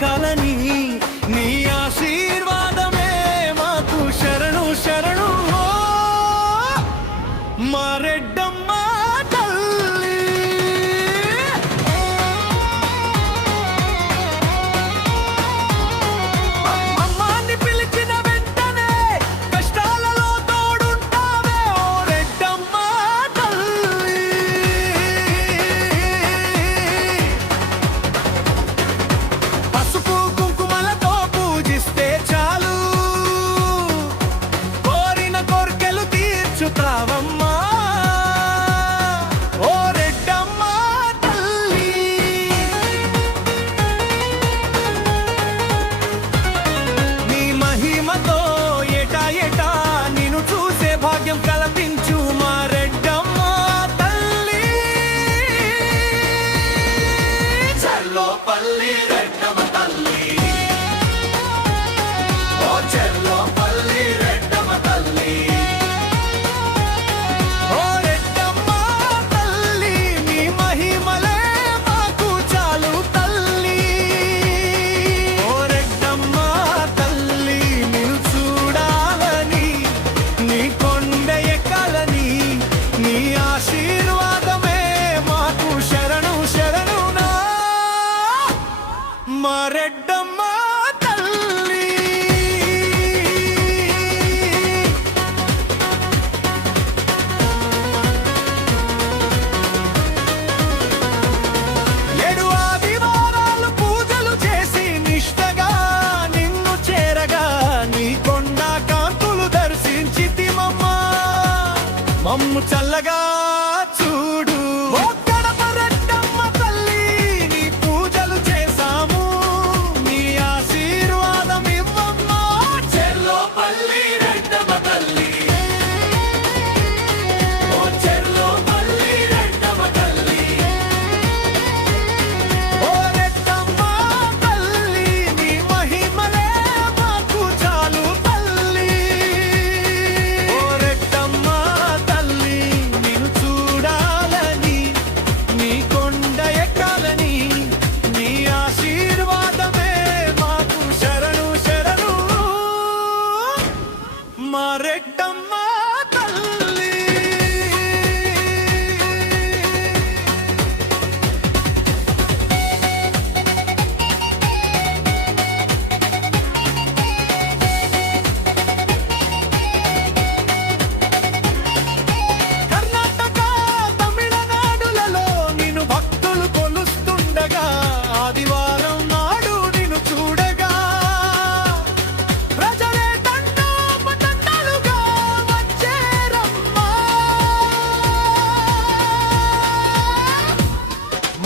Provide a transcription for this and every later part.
ఎక్కాలని నీ ఆశీర్వాదమే మాకు శరణు శరణు మా రెడ్డమ్మ తల్లి. అమ్మాన్ని పిలిచిన వెంటనే కష్టాలలో తోడుంటావే ఓ రెడ్డమ్మ తల్లి. పసుపు కుంకుమలతో పూజిస్తే చాలు, కోరిన కోర్కెలు తీర్చుతావమ్మా ఓ రెడ్డమ్మ తల్లి. నీ మహిమతో ఏటా ఏటా నిన్ను చూసే భాగ్యం కల్పించు మా రెడ్డమ్మ తల్లి. చెర్లోపల్లి రెడ్డమ్మ తల్లి, ఓ చెర్లోపల్లి రెడ్డమ్మ తల్లి. ఓ రెడ్డమ్మ తల్లి, నీ మహిమలే మాకు చాలు తల్లి. ఓ రెడ్డమ్మ తల్లి, నిన్ను చూడాలని నీ కొండ ఎక్కాలని నీ ఆశీర్వాదమే మాకు శరణు శరణునా మా రెడ్డమ్మ తల్లి. ఏడు ఆదివారాలు పూజలు చేసి నిష్టగా నిన్ను చేరగా నీ కొండ కాంతులు దర్శించితిమమ్మా. మమ్ము చల్లగా చూడు ఓ కడప రెడ్డమ్మ తల్లి, నీ పూజలు చేశాము నీ ఆశీర్వాదం ఇవ్వమ్మా. చెర్లోపల్లి రెడ్డమ్మ తల్లి, ఓ చెర్లోపల్లి రెడ్డమ్మ తల్లి. ఓ రెడ్డమ్మ తల్లి, నీ మహిమలే మాకు చాలు తల్లి. ఓ రెడ్డమ్మ తల్లి, నిన్ను చూడాలని నీ కొండ ఎక్కాలని నీ ఆశీర్వాదమే మాకు శరణు శరణు మా రెడ్డమ్మ తల్లి. కర్ణాటక తమిళనాడులలో నిన్ను భక్తులు కొలుస్తుండగా ఆదివారం నాడు నిన్ను చూడగా ప్రజలే తండోపతండాలుగా వచ్చేరమ్మా.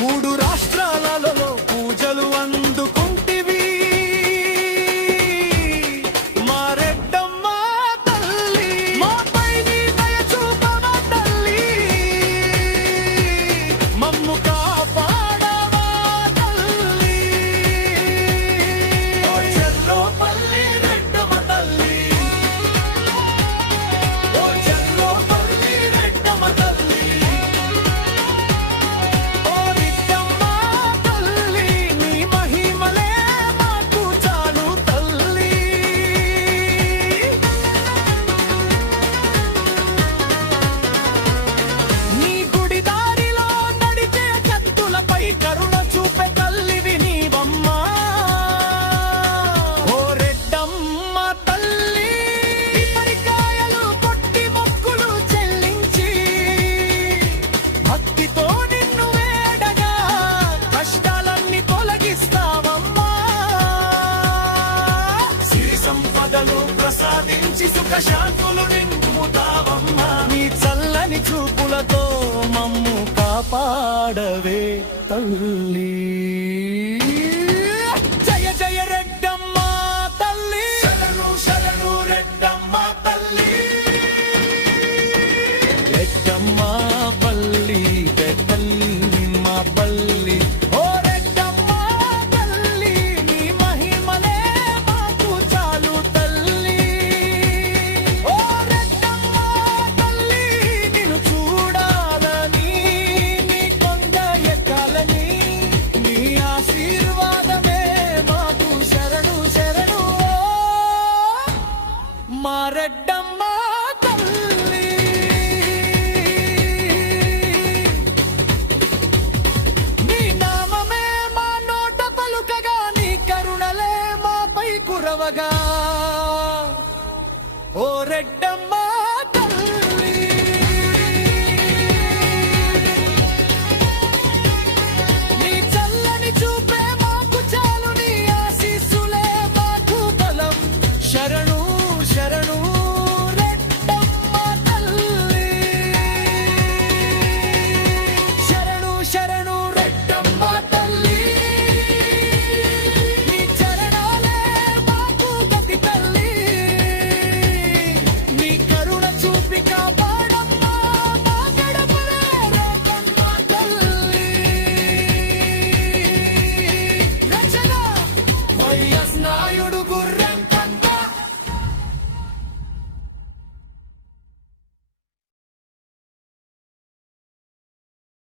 మూడు రాష్ట్రాలలో పూజలు అందుకుంటివి మా రెడ్డమ్మ తల్లి. మాపై నీ దయ చూపవా తల్లి, మమ్ము కాపాడవా తల్లి. ఓ చెర్లోపల్లి రెడ్డమ్మ తల్లి, ఓ చెర్లోపల్లి రెడ్డమ్మ తల్లి. ఓ రెడ్డమ్మ తల్లి, నీ మహిమలే మాకు చాలు తల్లి. నీ గుడి దారిలో నడిచే కత్తులపై కరుణ చూపే తల్లివి నీవమ్మా. ఓ రెడ్డమ్మ తల్లి, కొబ్బరికాయలు కొట్టి మొక్కులు చెల్లించి భక్తితో నిన్ను వేడగా కష్టాలన్నీ తొలగిస్తావమ్మా. సిరి సంపదలు ప్రసాదించి సుఖ శాంతులు నింపుతావమ్మా. నీ చల్లని చూపులతో మమ్ము కాపాడవే తల్లి. జయ జయ రెడ్డమ్మ తల్లి, శరణు శరణు రెడ్డమ్మ తల్లి. రెడ్డమ్మ పల్లి రెడ్డమ్మ పల్లి, ఓ రెడ్డమ్మ తల్లి, నీ మహిమలే మాకు చాలు తల్లి. ఓ రెడ్డమ్మ తల్లి, నిన్ను చూడాలని నీ కొండ ఎక్కాలని నీ ఆశీర్వాదం కురవగా ఓ రెడ్డ